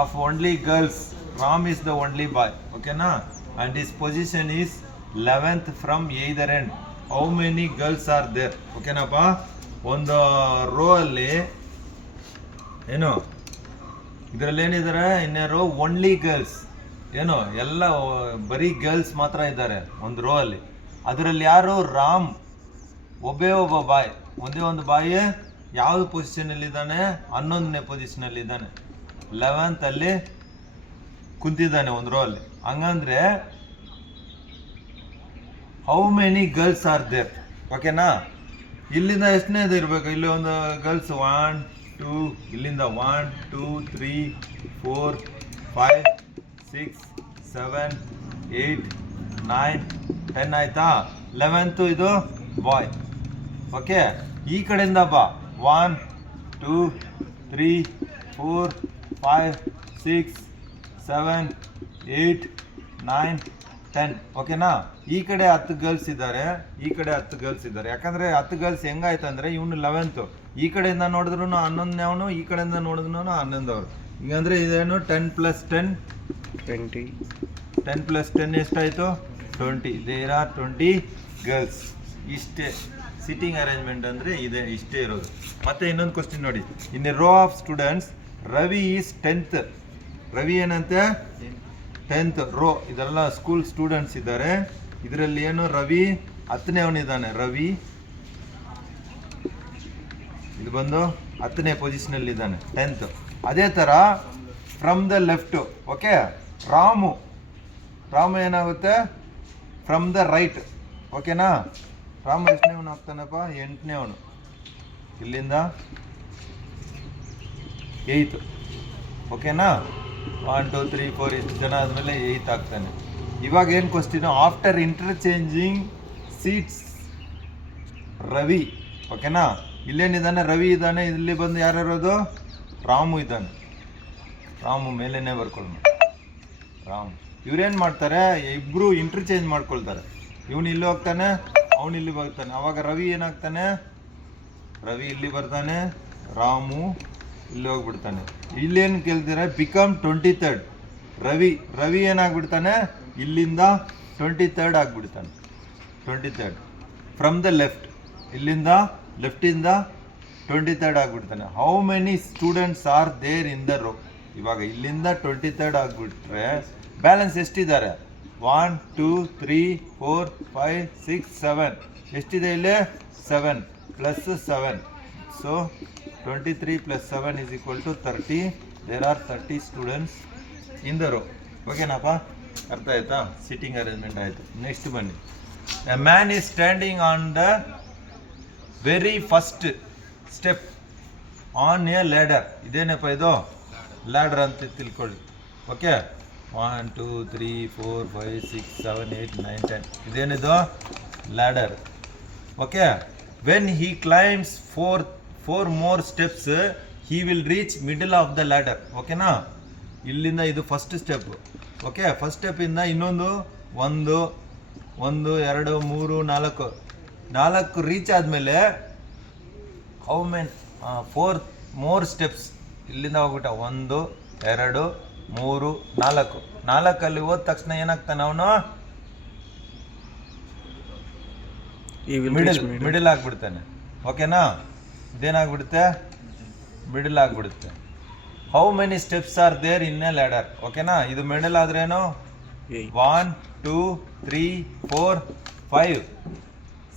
of only girls. Ram is the only boy. Okay na? And his position is 11th from either end. How many girls are there? Okay na pa? ಒಂದು row ಅಲ್ಲಿ ಏನು ಇದರಲ್ಲಿ ಏನಿದ್ದಾರೆ ಇನ್ಯಾರು only girls ಏನು ಎಲ್ಲ ಬರೀ girls ಮಾತ್ರ ಇದ್ದಾರೆ ಒಂದು ರೋ ಅಲ್ಲಿ. ಅದರಲ್ಲಿ ಯಾರು ರಾಮ್ ಒಬ್ಬ ಬಾಯ್, ಒಂದೇ ಒಂದು ಬಾಯಿ ಯಾವ್ದು ಪೊಸಿಷನಲ್ಲಿ ಇದ್ದಾನೆ? 11ನೇ ಪೊಸಿಷನಲ್ಲಿ ಇದ್ದಾನೆ, 11th ಅಲ್ಲಿ ಕುಂತಿದ್ದಾನೆ ಒಂದು ರೋ ಅಲ್ಲಿ. ಹಂಗಂದ್ರೆ how many girls are there? ಓಕೆನಾ? ಇಲ್ಲಿಂದ ಎಷ್ಟನೇದು ಇರಬೇಕು? ಇಲ್ಲಿ ಒಂದು ಗರ್ಲ್ಸ್ 1 2, ಇಲ್ಲಿಂದ 1 2 3 4 5 6 7 8 9 10 ಆಯ್ತಾ? 11th ಇದು ಬಾಯ್. ಓಕೆ, ಈ ಕಡೆಯಿಂದ ಬಾ. 1 2 3 4 5 6 7 8 9 10. ಓಕೆನಾ? ಈ ಕಡೆ 10 ಗರ್ಲ್ಸ್ ಇದ್ದಾರೆ, ಈ ಕಡೆ 10 ಗರ್ಲ್ಸ್ ಇದ್ದಾರೆ. ಯಾಕಂದ್ರೆ 10 ಗರ್ಲ್ಸ್ ಹೆಂಗಾಯ್ತು ಅಂದ್ರೆ ಇವನು 11th, ಈ ಕಡೆಯಿಂದ ನೋಡಿದ್ರು 11ನೇ ಅವನು, ಈ ಕಡೆಯಿಂದ ನೋಡಿದ್ರು 11th ಅವರು. ಹೀಗಂದ್ರೆ ಇದೇನು 10 + 10 20. 10 + 10 ಎಷ್ಟಾಯಿತು? 20. There are 20 girls. ಇಷ್ಟೇ ಸಿಟ್ಟಿಂಗ್ ಅರೇಂಜ್ಮೆಂಟ್ ಅಂದರೆ ಇದೆ, ಇಷ್ಟೇ ಇರೋದು. ಮತ್ತೆ ಇನ್ನೊಂದು ಕ್ವಶನ್ ನೋಡಿ. In a row of students Ravi is 10th. Ravi ಏನಂತೆ? 10th rho. ಇದೆಲ್ಲ ಸ್ಕೂಲ್ ಸ್ಟೂಡೆಂಟ್ಸ್ ಇದ್ದಾರೆ. ಇದರಲ್ಲಿ ಏನು ರವಿ 10ನೇ ಅವನಿದ್ದಾನೆ. ರವಿ ಇದು ಬಂದು 10ನೇ ಪೊಸಿಷನಲ್ಲಿ ಇದ್ದಾನೆ, 10th. ಅದೇ ಥರ from the left. Okay, Ramu ಏನಾಗುತ್ತೆ? From the right. ಓಕೆನಾ? ರಾಮ ಎಷ್ಟನೇ ಅವನು ಆಗ್ತಾನಪ್ಪ? 8ನೇ ಅವನು. ಇಲ್ಲಿಂದ 8th. ಓಕೆನಾ? 1 2 3 4 ಇಷ್ಟು ಜನ ಆದಮೇಲೆ 8th ಆಗ್ತಾನೆ. ಇವಾಗ ಏನು question? After interchanging seats Ravi. ಓಕೆನಾ? ಇಲ್ಲೇನಿದ್ದಾನೆ? ರವಿ ಇದ್ದಾನೆ. ಇಲ್ಲಿ ಬಂದು ಯಾರಿರೋದು? ರಾಮು ಇದ್ದಾನೆ. ರಾಮು ಮೇಲೇನೆ ಬರ್ಕೊಳ್ಳೋಣ. ರಾಮು ಇವ್ರೇನು ಮಾಡ್ತಾರೆ? ಇಬ್ಬರು ಇಂಟರ್ಚೇಂಜ್ ಮಾಡ್ಕೊಳ್ತಾರೆ. ಇವನು ಇಲ್ಲಿ ಹೋಗ್ತಾನೆ, ಅವನು ಇಲ್ಲಿ ಬರ್ತಾನೆ. ಅವಾಗ ರವಿ ಏನಾಗ್ತಾನೆ? ರವಿ ಇಲ್ಲಿ ಬರ್ತಾನೆ, ರಾಮು ಇಲ್ಲಿ ಹೋಗ್ಬಿಡ್ತಾನೆ. ಇಲ್ಲೇನು ಕೇಳ್ತಾರೆ? Become 23rd. ರವಿ ಏನಾಗ್ಬಿಡ್ತಾನೆ? ಇಲ್ಲಿಂದ 23rd ಆಗ್ಬಿಡ್ತಾನೆ. 23rd from the left. ಇಲ್ಲಿಂದ ಲೆಫ್ಟಿಂದ 23rd ಆಗ್ಬಿಡ್ತಾನೆ. How many students are there in the row? ಇವಾಗ ಇಲ್ಲಿಂದ 23rd ಆಗ್ಬಿಟ್ರೆ ಬ್ಯಾಲೆನ್ಸ್ ಎಷ್ಟಿದ್ದಾರೆ? 1 2 3 4 5 6 7. ಎಷ್ಟಿದೆ ಇಲ್ಲಿ? 7 + 7. So 23 + 7 = 30. There are 30 students in the row. ಓಕೆನಪ್ಪ? ಅರ್ಥ ಆಯ್ತಾ? ಸಿಟ್ಟಿಂಗ್ ಅರೇಂಜ್ಮೆಂಟ್ ಆಯಿತು. ನೆಕ್ಸ್ಟ್ ಬನ್ನಿ. A man is standing on the very first step on a ladder. ಇದೇನಪ್ಪ ಇದು? ಲ್ಯಾಡರ್ ಅಂತ ತಿಳ್ಕೊಳ್ಳಿ. ಓಕೆ, 1 2 3 4 5 6 7 8 9 10. ಇದೇನಿದು? Ladder. Okay, when he claims 4 more steps he will reach middle of the ladder. ಓಕೆನಾ? ಇಲ್ಲಿಂದ ಇದು ಫಸ್ಟ್ ಸ್ಟೆಪ್. ಓಕೆ, ಫಸ್ಟ್ ಸ್ಟೆಪ್ಪಿಂದ ಇನ್ನೊಂದು 1 1 2 3 4 reach ಆದಮೇಲೆ ಹೌ ಮೆನ್ 4 more steps. ಇಲ್ಲಿಂದ ಹೋಗ್ಬಿಟ್ಟ 1 2 3 4. 4ಅಲ್ಲಿ ಹೋದ ತಕ್ಷಣ ಏನಾಗ್ತಾನೆ ಅವನು? ಮಿಡಲ್ ಆಗ್ಬಿಡ್ತಾನೆ. ಓಕೆನಾ? ಇದೇನಾಗ್ಬಿಡುತ್ತೆ? ಮಿಡಲ್ ಆಗ್ಬಿಡುತ್ತೆ. How many steps are there in a ladder? ಓಕೆನಾ? ಇದು ಮಿಡಲ್ ಆದ್ರೇನು? 1 2 3 4 5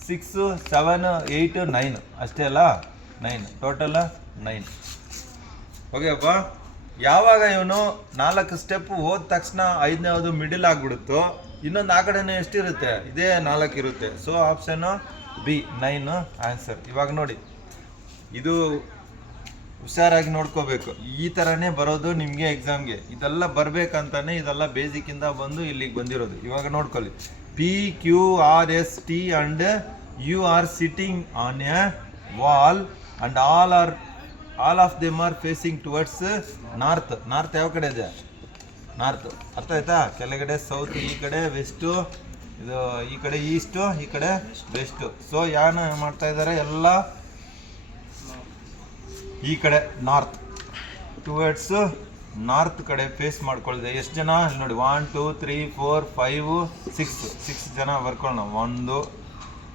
6 7 8 9 ಅಷ್ಟೇ ಅಲ್ಲ? 9 ಟೋಟಲ್ 9. ಓಕೆಪ್ಪ? ಯಾವಾಗ ಇವನು 4 ಸ್ಟೆಪ್ ಹೋದ ತಕ್ಷಣ 5ನೇ ಯಾವುದು ಮಿಡಲ್ ಆಗಿಬಿಡುತ್ತೋ, ಇನ್ನೊಂದು ಆ ಕಡೆನೂ ಎಷ್ಟಿರುತ್ತೆ? ಇದೇ 4 ಇರುತ್ತೆ. So option B 9 answer. ಇವಾಗ ನೋಡಿ, ಇದು ಹುಷಾರಾಗಿ ನೋಡ್ಕೋಬೇಕು. ಈ ಥರನೇ ಬರೋದು ನಿಮಗೆ ಎಕ್ಸಾಮ್ಗೆ. ಇದೆಲ್ಲ ಬರಬೇಕಂತಾನೆ ಇದೆಲ್ಲ ಬೇಸಿಕ್ಕಿಂದ ಬಂದು ಇಲ್ಲಿಗೆ ಬಂದಿರೋದು. ಇವಾಗ ನೋಡ್ಕೊಳ್ಳಿ. PQRST and you are sitting on a wall and all of them are facing towards north. North ಯಾವ ಕಡೆ ಇದೆ? ನಾರ್ತ್. ಅರ್ಥ ಆಯ್ತಾ? ಕೆಳಗಡೆ ಸೌತ್, ಈ ಕಡೆ ವೆಸ್ಟು, ಇದು ಈ ಕಡೆ ಈಸ್ಟು, ಈ ಕಡೆ ವೆಸ್ಟು. ಸೊ ಯಾರು ಮಾಡ್ತಾ ಇದ್ದಾರೆ? ಎಲ್ಲ ಈ ಕಡೆ ನಾರ್ತ್ ಟುವರ್ಡ್ಸ್ ನಾರ್ತ್ ಕಡೆ ಫೇಸ್ ಮಾಡ್ಕೊಳ್ಳಿದೆ. ಎಷ್ಟು ಜನ ಇಲ್ಲಿ ನೋಡಿ, 1 2 3 4 5 6 ಜನ ಬರ್ಕೊಳ್ಳೋಣ. ಒಂದು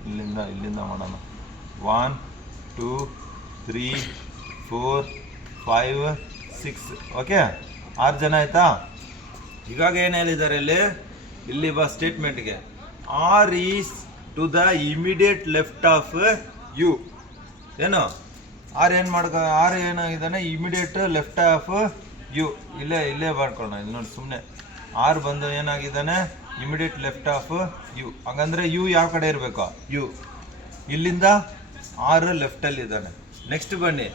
ಇಲ್ಲಿಂದ ಮಾಡೋಣ. 1 2 3 4 5 6 ಓಕೆ, 6 ಜನ ಆಯ್ತಾ. ಇವಾಗ ಏನು ಹೇಳಿದ್ದಾರೆ ಇಲ್ಲಿ ಬಾ ಸ್ಟೇಟ್ಮೆಂಟ್ಗೆ, R is to the immediate left of U. ಏನು ಆರ್ ಏನಾಗಿದ್ದಾನೆ, ಇಮಿಡಿಯೇಟ್ ಲೆಫ್ಟ್ ಆಫ್ ಯು. ಇಲ್ಲೇ ಬರ್ಕೊಳ್ಳೋಣ. ಇಲ್ಲಿ ನೋಡಿ ಸುಮ್ಮನೆ ಆರ್ ಬಂದು ಏನಾಗಿದ್ದಾನೆ, ಇಮಿಡಿಯೇಟ್ ಲೆಫ್ಟ್ ಆಫ್ ಯು. ಹಂಗಂದ್ರೆ ಯು ಯಾವ ಕಡೆ ಇರಬೇಕು, ಯು. ಇಲ್ಲಿಂದ ಆರ್ ಲೆಫ್ಟಲ್ಲಿ ಇದ್ದಾನೆ. ನೆಕ್ಸ್ಟ್ ಬನ್ನಿ,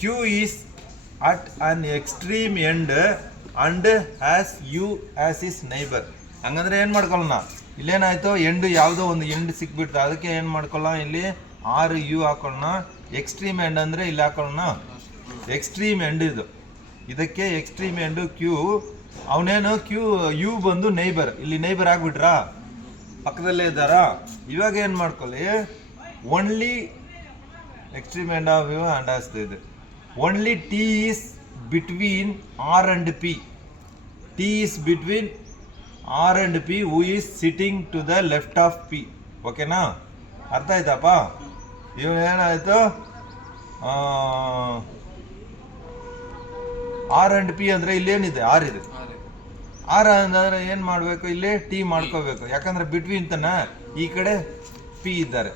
Q is at an extreme end and S U S is neighbour. ಹಂಗಂದ್ರೆ ಏನು ಮಾಡ್ಕೊಳ್ಳೋಣ, ಇಲ್ಲೇನಾಯ್ತು, ಎಂಡ್ ಯಾವುದೋ ಒಂದು ಎಂಡ್ ಸಿಕ್ಬಿಡ್ತು, ಅದಕ್ಕೆ ಏನು ಮಾಡ್ಕೊಳ್ಳೋಣ, ಇಲ್ಲಿ ಆರ್ ಯು ಹಾಕೊಳ್ಳೋಣ. ಎಕ್ಸ್ಟ್ರೀಮ್ ಎಂಡ್ ಅಂದರೆ ಇಲ್ಲಿ ಹಾಕೊಳ್ಳೋಣ, ಎಕ್ಸ್ಟ್ರೀಮ್ ಎಂಡ್ ಇದು. ಇದಕ್ಕೆ ಎಕ್ಸ್ಟ್ರೀಮ್ ಎಂಡು ಕ್ಯೂ. ಅವನೇನು ಯು ಬಂದು ನೈಬರ್, ಇಲ್ಲಿ ನೈಬರ್ ಆಗ್ಬಿಟ್ರಾ, ಪಕ್ಕದಲ್ಲೇ ಇದ್ದಾರಾ. ಇವಾಗ ಏನು ಮಾಡ್ಕೊಳ್ಳಿ, only extreme end of U and ಆಸ್ತ ಇದೆ. Only T is between R and P. T is between R and P who is sitting to the left of P. ಓಕೆನಾ, ಅರ್ಥ ಆಯ್ತಪ್ಪ. ಇವಾಗ ಏನಾಯಿತು, ಆರ್ ಅಂಡ್ ಪಿ ಅಂದರೆ ಇಲ್ಲೇನಿದೆ, ಆರ್ ಇದೆ. R ಅಂದರೆ ಏನು ಮಾಡಬೇಕು, ಇಲ್ಲಿ ಟಿ ಮಾಡ್ಕೋಬೇಕು, ಯಾಕಂದರೆ ಬಿಟ್ವೀನ್ ತನ ಈ ಕಡೆ ಪಿ ಇದ್ದಾರೆ,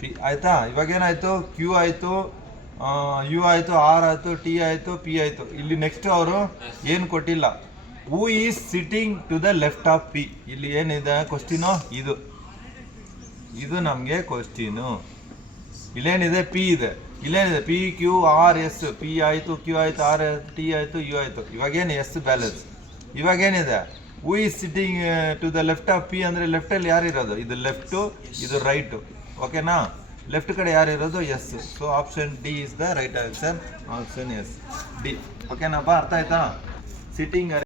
ಪಿ ಆಯಿತಾ. ಇವಾಗ ಏನಾಯಿತು, ಕ್ಯೂ ಆಯಿತು, ಯು ಆಯಿತು, ಆರ್ ಆಯಿತು, ಟಿ ಆಯಿತು, ಪಿ ಆಯಿತು. ಇಲ್ಲಿ ನೆಕ್ಸ್ಟ್ ಅವರು ಏನು ಕೊಟ್ಟಿಲ್ಲ, who is sitting to the left of P. ಇಲ್ಲಿ ಏನಿದೆ ಕ್ವಶ್ಚಿನು, ಇದು ನಮಗೆ ಕ್ವಶ್ಚಿನು. ಇಲ್ಲೇನಿದೆ, ಪಿ ಇದೆ. ಇಲ್ಲೇನಿದೆ, P Q R S. P ಆಯಿತು, ಕ್ಯೂ ಆಯಿತು, ಆರ್ ಆಯಿತು, ಟಿ ಆಯಿತು, ಯು ಆಯಿತು. ಇವಾಗೇನು ಎಸ್ ಬ್ಯಾಲೆನ್ಸ್. ಇವಾಗೇನಿದೆ, who is sitting to the left of P ಅಂದರೆ ಲೆಫ್ಟಲ್ಲಿ ಯಾರಿರೋದು, ಇದು ಲೆಫ್ಟು, ಇದು ರೈಟು. ಓಕೆನಾ, ಲೆಫ್ಟ್ ಕಡೆ ಯಾರಿರೋದು, S. So option D is the right answer. Option S D. ಓಕೆನಪ್ಪ, ಅರ್ಥ ಆಯ್ತಾ. ಸಿಟ್ಟಿಂಗ್